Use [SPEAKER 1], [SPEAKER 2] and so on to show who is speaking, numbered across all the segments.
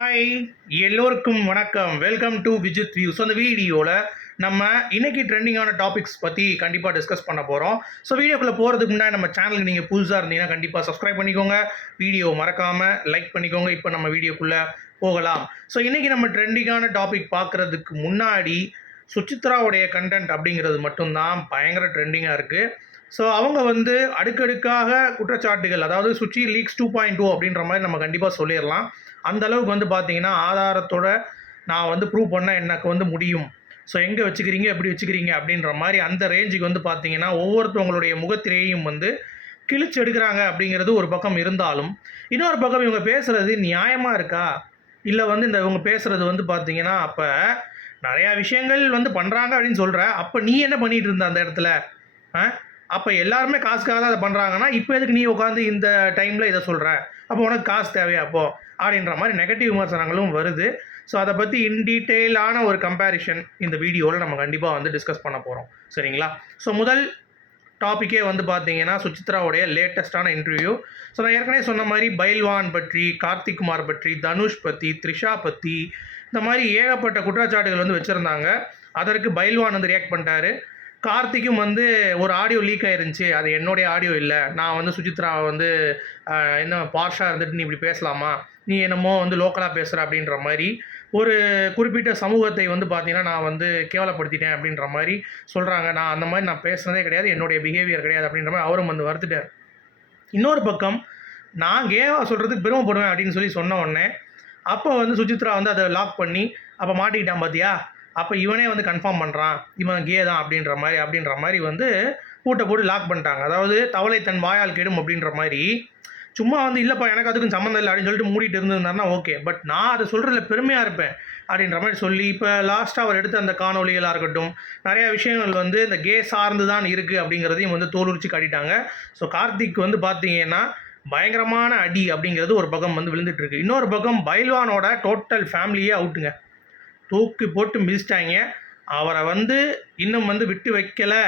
[SPEAKER 1] Hi எல்லோருக்கும் வணக்கம். Welcome to Vijith view so அந்த வீடியோவில் நம்ம இன்னைக்கு ட்ரெண்டிங்கான டாபிக்ஸ் பற்றி கண்டிப்பாக டிஸ்கஸ் பண்ண போகிறோம் ஸோ வீடியோக்குள்ளே போகிறதுக்கு முன்னாடி நம்ம சேனலுக்கு நீங்கள் புதுசாக இருந்தீங்கன்னா கண்டிப்பாக சப்ஸ்கிரைப் பண்ணிக்கோங்க. வீடியோ மறக்காமல் லைக் பண்ணிக்கோங்க. இப்போ நம்ம வீடியோக்குள்ளே போகலாம். ஸோ இன்றைக்கி நம்ம ட்ரெண்டிங்கான டாபிக் பார்க்குறதுக்கு முன்னாடி சுசித்ராவுடைய கண்டென்ட் அப்படிங்கிறது மட்டும்தான் பயங்கர ட்ரெண்டிங்காக இருக்குது ஸோ அவங்க வந்து அடுக்கடுக்காக குற்றச்சாட்டுகள் அதாவது Suchi leaks two point two அப்படின்ற மாதிரி நம்ம கண்டிப்பாக சொல்லிடலாம். அந்த அளவுக்கு வந்து பார்த்தீங்கன்னா ஆதாரத்தோட நான் வந்து ப்ரூவ் பண்ணால் எனக்கு வந்து முடியும். ஸோ எங்கே வச்சுக்கிறீங்க எப்படி வச்சுக்கிறீங்க அப்படின்ற மாதிரி அந்த ரேஞ்சுக்கு வந்து பார்த்தீங்கன்னா ஒவ்வொருத்தவங்களுடைய முகத்திலேயும் வந்து கிழிச்சு எடுக்கிறாங்க அப்படிங்கிறது ஒரு பக்கம் இருந்தாலும் இன்னொரு பக்கம் இவங்க பேசுகிறது நியாயமாக இருக்கா? இல்லை வந்து இந்த இவங்க பேசுகிறது வந்து பார்த்தீங்கன்னா அப்போ நிறையா விஷயங்கள் வந்து பண்ணுறாங்க அப்படின்னு சொல்கிற அப்போ நீ என்ன பண்ணிகிட்டு இருந்த அந்த இடத்துல? ஆ? அப்போ எல்லாருமே காசுக்காக தான் அதை பண்ணுறாங்கன்னா இப்போ எதுக்கு நீ உட்காந்து இந்த டைமில் இதை சொல்கிற அப்போ உனக்கு காசு தேவையா அப்போ? அப்படின்ற மாதிரி நெகட்டிவ் விமர்சனங்களும் வருது. ஸோ அதை பற்றி இன் டீட்டெயிலான ஒரு கம்பேரிஷன் இந்த வீடியோவில் நம்ம கண்டிப்பாக வந்து டிஸ்கஸ் பண்ண போகிறோம் சரிங்களா? ஸோ முதல் டாப்பிக்கே வந்து பார்த்தீங்கன்னா சுசித்ராவுடைய லேட்டஸ்ட்டான இன்டர்வியூ ஸோ நான் ஏற்கனவே சொன்ன மாதிரி பைல்வான் பற்றி கார்த்திக் குமார் பற்றி தனுஷ் பற்றி த்ரிஷா பற்றி இந்த மாதிரி ஏகப்பட்ட குற்றச்சாட்டுகள் வந்து வச்சுருந்தாங்க. அதற்கு பைல்வான் வந்து ரியாக்ட் பண்ணிட்டாரு. கார்த்திக்கும் வந்து ஒரு ஆடியோ லீக் ஆயிருந்துச்சு. அது என்னுடைய ஆடியோ இல்லை. நான் வந்து சுஜித்ரா வந்து என்ன பார்ஷாக இருந்துட்டு நீ இப்படி பேசலாமா? நீ என்னமோ வந்து லோக்கலாக பேசுகிற அப்படின்ற மாதிரி ஒரு குறிப்பிட்ட சமூகத்தை வந்து பார்த்தீங்கன்னா நான் வந்து கேவலப்படுத்திட்டேன் அப்படின்ற மாதிரி சொல்கிறாங்க நான் அந்த மாதிரி நான் பேசுனதே கிடையாது. என்னுடைய பிஹேவியர் கிடையாது அப்படின்ற மாதிரி அவரும் வந்து வருத்துட்டார். இன்னொரு பக்கம் நான் கேவா சொல்கிறதுக்கு பெருமைப்படுவேன் அப்படின்னு சொல்லி சொன்ன உடனே அப்போ வந்து சுஜித்ரா வந்து அதை லாக் பண்ணி அப்போ மாட்டிக்கிட்டான் பார்த்தியா அப்போ இவனே வந்து கன்ஃபார்ம் பண்ணுறான் இவன் கே தான் அப்படின்ற மாதிரி அப்படின்ற மாதிரி வந்து கூட்டை போட்டு லாக் பண்ணிட்டாங்க. அதாவது தவளை தன் வாயால் கெடும் அப்படின்ற மாதிரி. சும்மா வந்து இல்லைப்பா எனக்கு அதுக்கும் சம்மந்தம் இல்லை அப்படின்னு சொல்லிட்டு மூடிட்டு இருந்திருந்தாருன்னா ஓகே பட் நான் அதை சொல்கிறதுல பெருமையாக இருப்பேன் அப்படின்ற மாதிரி சொல்லி இப்போ லாஸ்ட்டாக அவர் எடுத்த அந்த காணொலிகளாக இருக்கட்டும் நிறையா விஷயங்கள் வந்து இந்த கே சார்ந்து தான் இருக்குது அப்படிங்கிறதையும் வந்து தோலுரிச்சு காட்டிட்டாங்க. ஸோ கார்த்திக் வந்து பார்த்தீங்கன்னா பயங்கரமான அடி அப்படிங்கிறது ஒரு பக்கம் வந்து விழுந்துட்டு இருக்கு. இன்னொரு பக்கம் பைல்வானோட டோட்டல் ஃபேமிலியே அவுட்டுங்க தூக்கி போட்டு மிதிச்சிட்டாங்க. அவரை வந்து இன்னும் வந்து விட்டு வைக்கலை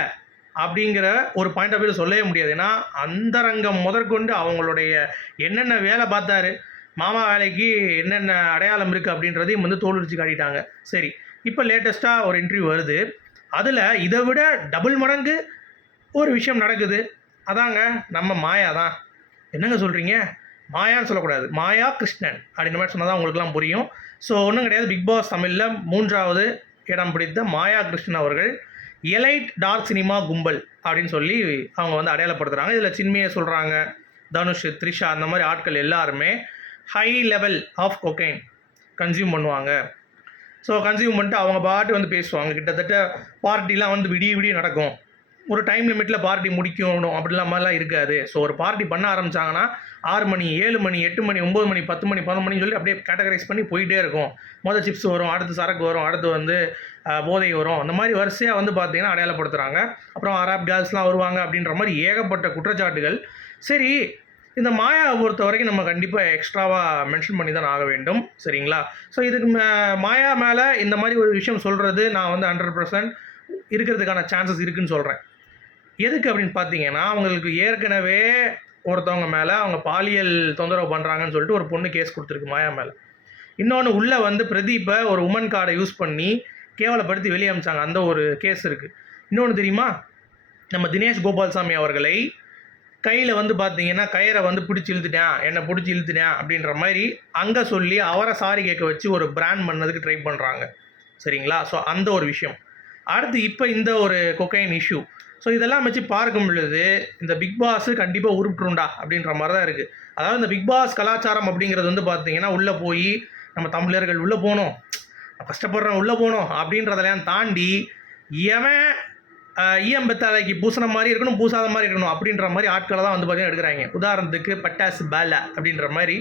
[SPEAKER 1] அப்படிங்கிற ஒரு பாயிண்ட் ஆஃப் வியூ சொல்லவே முடியாது. ஏன்னா அந்தரங்கம் முதற்கொண்டு அவங்களுடைய என்னென்ன வேலை பார்த்தாரு மாமா வேலைக்கு என்னென்ன அடையாளம் இருக்குது அப்படின்றதையும் வந்து தோலுரிச்சு காட்டிட்டாங்க. சரி இப்போ லேட்டஸ்ட்டாக ஒரு இன்டர்வியூ வருது. அதில் இதை விட டபுள் மடங்கு ஒரு விஷயம் நடக்குது. அதாங்க நம்ம மாயா தான் என்னங்க சொல்கிறீங்க மாயான்னு சொல்லக்கூடாது. மாயா கிருஷ்ணன் அப்படின்ற மாதிரி சொன்னால் தான் உங்களுக்குலாம் புரியும். ஸோ ஒன்றும் கிடையாது. பிக் பாஸ் தமிழில் மூன்றாவது இடம் பிடித்த மாயா கிருஷ்ணன் அவர்கள் எலைட் டார்க் சினிமா கும்பல் அப்படின்னு சொல்லி அவங்க வந்து அடையாளப்படுத்துகிறாங்க இதில் சின்மையை சொல்கிறாங்க தனுஷ் த்ரிஷா அந்த மாதிரி ஆட்கள் எல்லாருமே high level of cocaine consume பண்ணுவாங்க. ஸோ கன்சியூம் பண்ணிட்டு அவங்க பாட்டு வந்து பேசுவாங்க. கிட்டத்தட்ட பார்ட்டிலாம் வந்து விடிய விடிய நடக்கும். ஒரு டைம் லிமிட்டில் பார்ட்டி முடிக்கணும் அப்படிலாம் மாதிரிலாம் இருக்காது. ஸோ ஒரு பார்ட்டி பண்ண ஆரம்பிச்சாங்கன்னா ஆறு மணி ஏழு மணி எட்டு மணி ஒம்பது மணி பத்து மணி பதினொன்று மணின்னு சொல்லி அப்படியே கேட்டகரைஸ் பண்ணி போயிட்டே இருக்கும். மொதல் சிப்ஸ் வரும் அடுத்து சரக்கு வரும் அடுத்து வந்து போதை வரும். அந்த மாதிரி வரிசையாக வந்து பார்த்தீங்கன்னா அடையாளப்படுத்துகிறாங்க அப்புறம் அராப் கேர்ள்ஸ்லாம் வருவாங்க அப்படின்ற மாதிரி ஏகப்பட்ட குற்றச்சாட்டுகள். சரி இந்த மாயாவை பொறுத்த வரைக்கும் நம்ம கண்டிப்பாக எக்ஸ்ட்ராவாக மென்ஷன் பண்ணி தான் ஆக வேண்டும். சரிங்களா? ஸோ இதுக்கு மே- மாயா மேலே இந்த மாதிரி ஒரு விஷயம் சொல்கிறது நான் வந்து ஹண்ட்ரட் பர்சன்ட் இருக்கிறதுக்கான சான்சஸ் இருக்குதுன்னு சொல்கிறேன் எதுக்கு அப்படின்னு பார்த்தீங்கன்னா அவங்களுக்கு ஏற்கனவே ஒருத்தவங்க மேலே அவங்க பாலியல் தொந்தரவு பண்ணுறாங்கன்னு சொல்லிட்டு ஒரு பொண்ணு கேஸ் கொடுத்துருக்கு மாயா மேலே. இன்னொன்று உள்ளே வந்து பிரதீப்பை ஒரு உமன் கார்டை யூஸ் பண்ணி கேவலப்படுத்தி வெளியே அமிச்சாங்க. அந்த ஒரு கேஸ் இருக்குது இன்னொன்று தெரியுமா? நம்ம தினேஷ் கோபால்சாமி அவர்களை கையில் வந்து பார்த்தீங்கன்னா கயிறை வந்து பிடிச்சி இழுத்துட்டேன் என்னை பிடிச்சி இழுத்துட்டேன் அப்படின்ற மாதிரி அங்கே சொல்லி அவரை சாரி கேட்க வச்சு ஒரு பிராண்ட் பண்ணதுக்கு ட்ரை பண்ணுறாங்க சரிங்களா? ஸோ அந்த ஒரு விஷயம். அடுத்து இப்போ இந்த ஒரு கொக்கைன் இஷ்யூ ஸோ இதெல்லாம் வச்சு பார்க்கும் பொழுது இந்த பிக் பாஸ் கண்டிப்பாக உருப்பிட்டுருண்டா அப்படின்ற மாதிரி தான் இருக்குது அதாவது இந்த பிக் பாஸ் கலாச்சாரம் அப்படிங்கிறது வந்து பார்த்தீங்கன்னா உள்ளே போய் நம்ம தமிழர்கள் உள்ளே போகணும். கஷ்டப்படுறவன் உள்ளே போகணும் அப்படின்றதெல்லாம் தாண்டி எவன் ஈயம்பத்தாலைக்கு பூசின மாதிரி இருக்கணும் பூசாத மாதிரி இருக்கணும் அப்படின்ற மாதிரி ஆட்களை தான் வந்து பார்த்தீங்கன்னா எடுக்கிறாங்க. உதாரணத்துக்கு பட்டாசு பாலா அப்படின்ற மாதிரி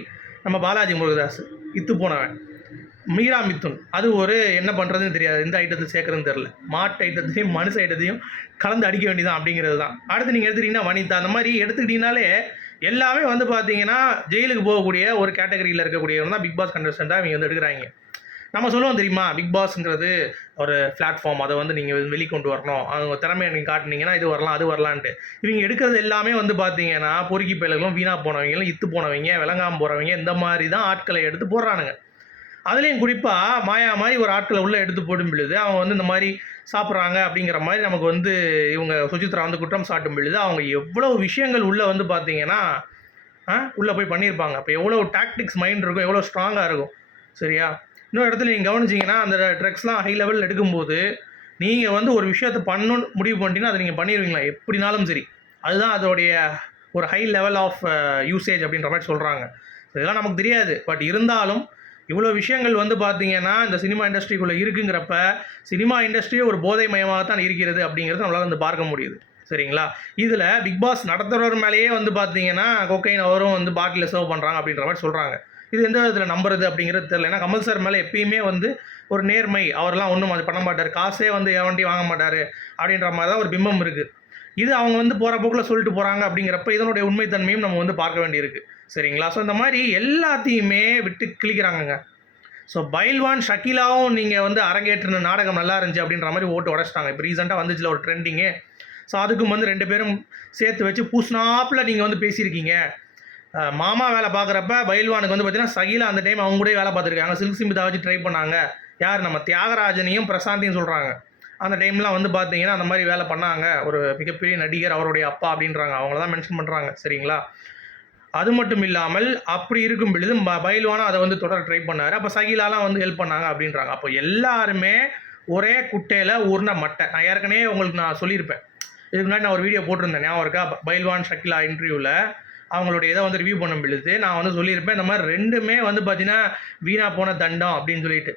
[SPEAKER 1] நம்ம பாலாஜி முருகதாஸ் இத்து போனவன். மீராமித்துன் அது ஒரு என்ன பண்ணுறதுன்னு தெரியாது. எந்த ஐட்டத்தை சேர்க்குறதுன்னு தெரில மாட்டு ஐட்டத்தையும் மனுஷ ஐட்டத்தையும் கலந்து அடிக்க வேண்டியதான் அப்படிங்கிறது தான். அடுத்து நீங்கள் எடுத்துக்கிட்டிங்கன்னா வனிதா. அந்த மாதிரி எடுத்துக்கிட்டிங்கனாலே எல்லாமே வந்து பார்த்தீங்கன்னா ஜெயிலுக்கு போகக்கூடிய ஒரு கேட்டகரியில் இருக்கக்கூடியவங்க தான் பிக் பாஸ் கண்டஸ்டண்ட்டாக இவங்க வந்து எடுக்கிறாங்க. நம்ம சொல்லுவோம் தெரியுமா? பிக் பாஸ்ங்கிறது ஒரு பிளாட்ஃபார்ம் அதை வந்து நீங்கள் வெளிக்கொண்டு வரணும். அவங்க திறமையை நீங்கள் காட்டினீங்கன்னா இது வரலாம் அது வரலான்ட்டு. இவங்க எடுக்கிறது எல்லாமே வந்து பார்த்தீங்கன்னா பொறுக்கி பயல்களும் வீணாக போனவங்களும் இத்து போனவங்க விளங்காமல் போகிறவங்க இந்த மாதிரி தான் ஆட்களை எடுத்து போடுறானுங்க. அதுலேயும் குறிப்பாக மாயா மாதிரி ஒரு ஆட்களை உள்ளே எடுத்து போடும் பொழுது அவங்க வந்து இந்த மாதிரி சாப்பிட்றாங்க அப்படிங்கிற மாதிரி நமக்கு வந்து இவங்க சுஜித்ரா வந்து குற்றம் சாட்டும் பொழுது அவங்க எவ்வளோ விஷயங்கள் உள்ளே வந்து பார்த்தீங்கன்னா உள்ளே போய் பண்ணியிருப்பாங்க. அப்போ எவ்வளோ டாக்டிக்ஸ் மைண்ட் இருக்கும் எவ்வளோ ஸ்ட்ராங்காக இருக்கும். சரியா? இன்னொரு இடத்துல நீங்கள் கவனிச்சிங்கன்னா அந்த ட்ரக்ஸ்லாம் ஹை லெவலில் எடுக்கும்போது நீங்கள் வந்து ஒரு விஷயத்தை பண்ணணும்னு முடிவு பண்ணிட்டீங்கன்னா அதை நீங்கள் பண்ணிடுவீங்களா எப்படினாலும் சரி. அதுதான் அதோடைய ஒரு ஹை லெவல் ஆஃப் யூசேஜ் அப்படின்ற மாதிரி சொல்கிறாங்க இதெல்லாம் நமக்கு தெரியாது. பட் இருந்தாலும் இவ்வளோ விஷயங்கள் வந்து பார்த்தீங்கன்னா இந்த சினிமா இண்டஸ்ட்ரிக்குள்ளே இருக்குங்கிறப்ப சினிமா இண்டஸ்ட்ரியே ஒரு போதை மயமாகத்தான் தான் இருக்கிறது அப்படிங்கிறது நம்மளால் வந்து பார்க்க முடியுது. சரிங்களா? இதில் பிக் பாஸ் நடத்துகிறவர் மேலேயே வந்து பார்த்தீங்கன்னா கொக்கைன் அவரும் வந்து பாட்டில் சர்வ் பண்ணுறாங்க அப்படின்ற மாதிரி சொல்கிறாங்க இது எந்த விதத்தில் நம்புறது அப்படிங்கிறது தெரியல. ஏன்னா கமல் சார் மேலே எப்பயுமே வந்து ஒரு நேர்மை அவர்லாம் ஒன்றும் அது பண்ண மாட்டார். காசே வந்து எவன்ட்டி வாங்க மாட்டார் அப்படின்ற மாதிரி தான் ஒரு பிம்பம் இருக்குது இது அவங்க வந்து போகிற போக்கில் சொல்லிட்டு போகிறாங்க அப்படிங்கிறப்ப இதனுடைய உண்மைத்தன்மையும் நம்ம வந்து பார்க்க வேண்டியிருக்கு. சரிங்களா? ஸோ இந்த மாதிரி எல்லாத்தையுமே விட்டு கிழிக்கிறாங்கங்க. ஸோ பைல்வான் ஷக்கிலாவும் நீங்கள் வந்து அரங்கேற்றின நாடகம் நல்லா இருந்துச்சு அப்படின்ற மாதிரி ஓட்டு உடச்சிட்டாங்க. இப்போ ரீசெண்டாக வந்துச்சுல ஒரு ட்ரெண்டிங்கு ஸோ அதுக்கும் வந்து ரெண்டு பேரும் சேர்த்து வச்சு பூஸ்னாப்பில் நீங்கள் வந்து பேசியிருக்கீங்க. மாமா வேலை பார்க்குறப்ப பைல்வானுக்கு வந்து பார்த்தீங்கன்னா சகிலா அந்த டைம் அவங்க கூட வேலை பார்த்துருக்காங்க. சில்க் சிமிதா வச்சு ட்ரை பண்ணாங்க. யார்? நம்ம தியாகராஜனையும் பிரசாந்தையும் சொல்கிறாங்க அந்த டைம்லாம் வந்து பார்த்தீங்கன்னா அந்த மாதிரி வேலை பண்ணாங்க. ஒரு மிகப்பெரிய நடிகர் அவருடைய அப்பா அப்படின்றாங்க. அவங்கள தான் மென்ஷன் பண்ணுறாங்க சரிங்களா? அது மட்டும் இல்லாமல் அப்படி இருக்கும் பொழுது பயில்வானும் அதை வந்து தொடர ட்ரை பண்ணார். அப்போ சகிலாலாம் வந்து ஹெல்ப் பண்ணாங்க அப்படின்றாங்க. அப்போ எல்லாருமே ஒரே குட்டையில் ஊர்ன மட்டை. நான் ஏற்கனவே உங்களுக்கு நான் சொல்லியிருப்பேன். இதுக்கு முன்னாடி நான் ஒரு வீடியோ போட்டிருந்தேன். ஞாபகம் இருக்கா? பைல்வான் ஷக்கிலா இன்டர்வியூவில் அவங்களுடைய இதை வந்து ரிவ்யூ பண்ணும் பொழுது நான் வந்து சொல்லியிருப்பேன் இந்த மாதிரி ரெண்டுமே வந்து பார்த்தீங்கன்னா வீணாக போன தண்டம் அப்படின்னு சொல்லிட்டு.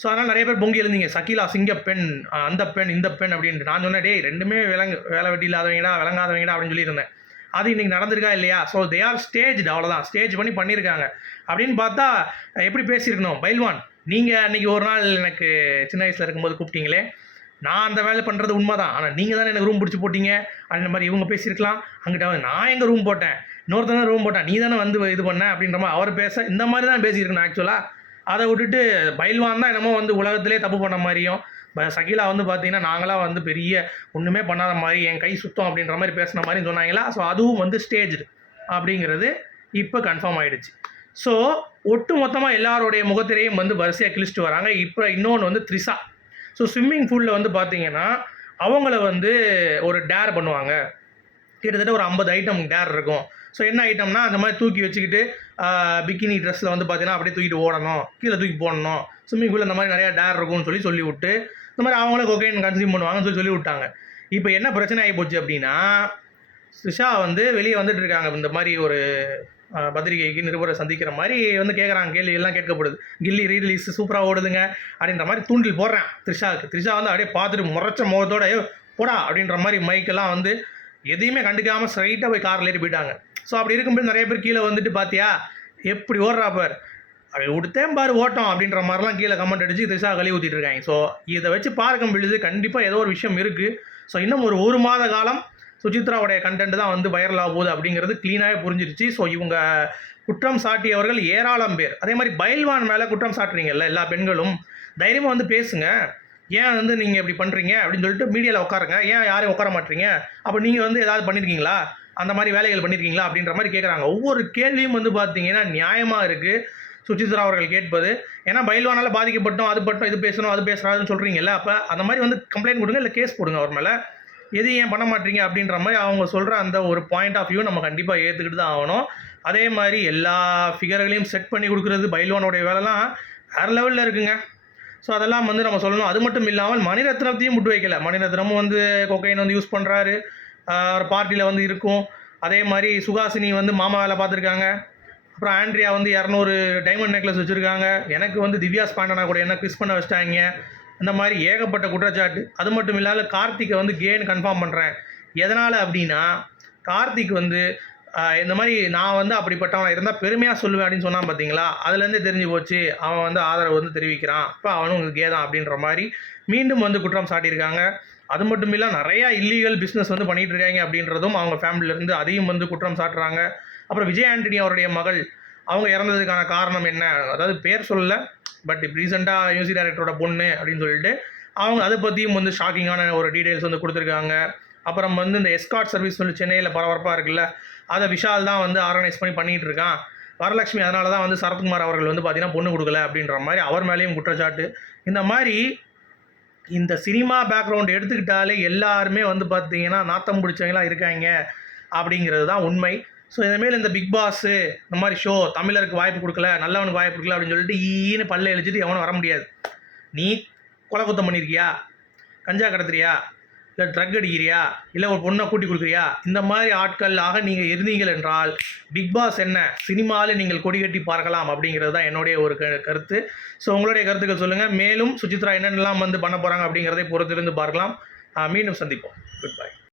[SPEAKER 1] ஸோ அதனால் நிறைய பேர் பொங்கி எழுந்தீங்க. சகிலா சிங்க பெண் அந்த பெண் இந்த பெண் அப்படின்ட்டு. நான் சொன்னேன் டேய் ரெண்டுமே விலங்கு வேலை வெட்டி இல்லாதவங்கடா விளங்காதவங்கடா அப்படின்னு சொல்லியிருந்தேன். அது இன்றைக்கி நடந்திருக்கா இல்லையா? ஸோ தே ஆர் ஸ்டேஜ் அவ்வளோதான் ஸ்டேஜ் பண்ணி பண்ணியிருக்காங்க அப்படின்னு பார்த்தா எப்படி பேசியிருக்கணும்? பைல்வான் நீங்கள் அன்றைக்கி ஒரு நாள் எனக்கு சின்ன வயசில் இருக்கும்போது கூப்பிட்டீங்களே. நான் அந்த வேலை பண்ணுறது உண்மை தான் ஆனால் நீங்கள் தானே எனக்கு ரூம் பிடிச்சி போட்டீங்க. அப்படின்ற மாதிரி இவங்க பேசியிருக்கலாம். அங்கிட்ட நான் எங்கே ரூம் போட்டேன்? இன்னொருத்தன ரூம் போட்டேன். நீ தானே வந்து இது பண்ண? அப்படின்ற மாதிரி அவர் பேச இந்த மாதிரி தான் பேசியிருக்கணும் ஆக்சுவலாக அதை விட்டுட்டு பயில்வான் தான் என்னமோ வந்து உலகத்திலே தப்பு பண்ண மாதிரியும் ப- சகிலா வந்து பார்த்தீங்கன்னா நாங்களாம் வந்து பெரிய ஒன்றுமே பண்ணாத மாதிரி என் கை சுத்தம் அப்படின்ற மாதிரி பேசின மாதிரி சொன்னாங்களா? ஸோ அதுவும் வந்து ஸ்டேஜ்டு அப்படிங்கிறது இப்போ கன்ஃபார்ம் ஆகிடுச்சு ஸோ ஒட்டு மொத்தமாக எல்லாருடைய முகத்திலையும் வந்து வரிசையாக கிழிச்சிட்டு வராங்க. இப்போ இன்னொன்று வந்து த்ரிஷா. ஸோ ஸ்விம்மிங் பூலில் வந்து பார்த்தீங்கன்னா அவங்கள வந்து ஒரு டேர் பண்ணுவாங்க. கிட்டத்தட்ட ஒரு ஐம்பது ஐட்டம் டேர் இருக்கும். ஸோ என்ன ஐட்டம்னா அந்த மாதிரி தூக்கி வச்சுக்கிட்டு பிக்கினி ட்ரெஸ்ஸில் வந்து பார்த்தீங்கன்னா அப்படியே தூக்கிட்டு ஓடணும். கீழே தூக்கி போடணும். ஸ்விம்மிங் பூலில் இந்த மாதிரி நிறையா டேர் இருக்கும்னு சொல்லி சொல்லி விட்டு இந்த மாதிரி அவங்களும் கொக்கைன் கன்சியூம் பண்ணுவாங்கன்னு சொல்லி சொல்லி விட்டாங்க இப்போ என்ன பிரச்சனை ஆகி போச்சு அப்படின்னா த்ரிஷா வந்து வெளியே வந்துட்டு இருக்காங்க. இந்த மாதிரி ஒரு பத்திரிகைக்கு நிருபரை சந்திக்கிற மாதிரி வந்து கேட்குறாங்க கேள்வி எல்லாம் கேட்கப்படுது. கில்லி ரீரிலீஸ் சூப்பராக ஓடுதுங்க. அப்படின்ற மாதிரி தூண்டில் போடுறேன் த்ரிஷாவுக்கு. த்ரிஷா வந்து அப்படியே பார்த்துட்டு முறைச்ச முகத்தோட போடா! அப்படின்ற மாதிரி மைக்கெல்லாம் வந்து எதையுமே கண்டுக்காமல் ஸ்ட்ரைட்டாக போய் காரில் ஏறி போயிட்டாங்க. ஸோ அப்படி இருக்கும்போது நிறைய பேர் கீழே வந்துட்டு பார்த்தியா எப்படி ஓடுறா பார்? அப்படி விடுத்தேன் பாரு ஓட்டம் அப்படின்ற மாதிரிலாம் கீழே கமெண்ட் அடித்து திரிசா கழுவி ஊற்றிட்டு இருக்காங்க. ஸோ இதை வச்சு பார்க்கும் பொழுது கண்டிப்பாக ஏதோ ஒரு விஷயம் இருக்குது ஸோ இன்னும் ஒரு ஒரு மாத காலம் சுசித்ராவுடைய கண்டென்ட் தான் வந்து வைரல் ஆக போகுது அப்படிங்கிறது க்ளீனாகவே புரிஞ்சிருச்சு. ஸோ இவங்க குற்றம் சாட்டியவர்கள் ஏராளம் பேர். அதே மாதிரி பயில்வான் மேலே குற்றம் சாட்டுறீங்கல்ல எல்லா பெண்களும் தைரியமாக வந்து பேசுங்க. ஏன் வந்து நீங்கள் இப்படி பண்ணுறீங்க அப்படின்னு சொல்லிட்டு மீடியாவில் உட்காருங்க. ஏன் யாரையும் உட்கார மாட்டீங்க? அப்போ நீங்கள் வந்து ஏதாவது பண்ணியிருக்கீங்களா அந்த மாதிரி வேலைகள் பண்ணியிருக்கீங்களா அப்படின்ற மாதிரி கேட்குறாங்க ஒவ்வொரு கேள்வியும் வந்து பார்த்தீங்கன்னா நியாயமாக இருக்குது சுச்சித்ரா அவர்கள் கேட்பது. ஏன்னா பயில்வானால் பாதிக்கப்பட்டோம் அது பட்டும் இது பேசணும் அது பேசுகிறாருன்னு சொல்கிறீங்கல்ல அப்போ அந்த மாதிரி வந்து கம்ப்ளைண்ட் கொடுங்க இல்லை கேஸ் போடுங்க அவர் மேலே. எது ஏன் பண்ண மாட்டீங்க அப்படின்ற மாதிரி அவங்க சொல்கிற அந்த ஒரு பாயிண்ட் ஆஃப் வியூ நம்ம கண்டிப்பாக ஏற்றுக்கிட்டு தான் ஆகணும். அதே மாதிரி எல்லா ஃபிகர்களையும் செட் பண்ணி கொடுக்குறது பைல்வானோடைய வேலைலாம் வேறு லெவலில் இருக்குங்க. ஸோ அதெல்லாம் வந்து நம்ம சொல்லணும். அது மட்டும் இல்லாமல் மணிரத்னத்தையும் முட்டு வைக்கல மணிரத்னமும் வந்து கொக்கைன் வந்து யூஸ் பண்ணுறாரு ஒரு பார்ட்டியில் வந்து இருக்கும். அதே மாதிரி சுகாசினி வந்து மாமா வேலை பார்த்துருக்காங்க. அப்புறம் ஆண்ட்ரியா வந்து இரநூறு டைமண்ட் நெக்லஸ் வச்சுருக்காங்க. எனக்கு வந்து திவ்யா ஸ்பாண்டனா கூட என்ன கிஸ் பண்ண வச்சிட்டாங்க. இந்த மாதிரி ஏகப்பட்ட குற்றச்சாட்டு. அது மட்டும் இல்லாமல் கார்த்திகை வந்து கேன்னு கன்ஃபார்ம் பண்ணுறேன் எதனால் அப்படின்னா கார்த்திக் வந்து இந்த மாதிரி நான் வந்து அப்படிப்பட்டவன் இருந்தால் பெருமையாக சொல்லுவேன் அப்படின்னு சொன்னான் பார்த்தீங்களா அதுலேருந்தே தெரிஞ்சு போச்சு. அவன் வந்து ஆதரவு வந்து தெரிவிக்கிறான். இப்போ அவனும் கே தான் அப்படின்ற மாதிரி மீண்டும் வந்து குற்றம் சாட்டியிருக்காங்க. அது மட்டும் இல்லை நிறையா இல்லீகல் பிஸ்னஸ் வந்து பண்ணிகிட்டு இருக்காங்க அப்படின்றதும் அவங்க ஃபேமிலியிலேருந்து அதையும் வந்து குற்றம் சாட்டுறாங்க. அப்புறம் விஜய் ஆண்டனி அவருடைய மகள் அவங்க இறந்ததுக்கான காரணம் என்ன? அதாவது பேர் சொல்லல பட் ரீசெண்டாக மியூசிக் டைரக்டரோட பொண்ணு அப்படின்னு சொல்லிட்டு அவங்க அதை பற்றியும் வந்து ஷாக்கிங்கான ஒரு டீடைல்ஸ் வந்து கொடுத்துருக்காங்க. அப்புறம் வந்து இந்த எஸ்கார்ட் சர்வீஸ் சொல்லி சென்னையில் பரபரப்பாக இருக்குல்ல அதை விஷால் தான் வந்து ஆர்கனைஸ் பண்ணி பண்ணிகிட்டு இருக்கான். வரலட்சுமி அதனால தான் வந்து சரத்குமார் அவர்கள் வந்து பார்த்திங்கன்னா பொண்ணு கொடுக்கல அப்படின்ற மாதிரி அவர் மேலேயும் குற்றச்சாட்டு. இந்த மாதிரி இந்த சினிமா பேக்ரவுண்ட் எடுத்துக்கிட்டாலே எல்லாருமே வந்து பார்த்தீங்கன்னா நாத்தம் பிடிச்சவங்களாம் இருக்காங்க அப்படிங்கிறது தான் உண்மை. ஸோ இனிமேல் இந்த பிக் பாஸு இந்த மாதிரி ஷோ தமிழருக்கு வாய்ப்பு கொடுக்கல நல்லவனுக்கு வாய்ப்பு கொடுக்கல அப்படின்னு சொல்லிட்டு ஈன்னு பல்ல எழுச்சிட்டு எவனும் வர முடியாது. நீ கொலை குத்தம் பண்ணியிருக்கியா கஞ்சா கடத்துறியா? இல்லை ட்ரக் அடிக்கிறியா? இல்லை ஒரு பொண்ணை கூட்டி கொடுக்குறியா? இந்த மாதிரி ஆட்களாக நீங்கள் இருந்தீங்கள் என்றால் பிக் பாஸ் என்ன? சினிமாவில் நீங்கள் கொடி கட்டி பார்க்கலாம் அப்படிங்கிறது தான் என்னுடைய ஒரு க கருத்து. ஸோ உங்களுடைய கருத்துக்கள் சொல்லுங்கள் மேலும் சுசித்ரா என்னென்னலாம் வந்து பண்ண போகிறாங்க அப்படிங்கிறதை பொறுத்திருந்து பார்க்கலாம். மீண்டும் சந்திப்போம். Good bye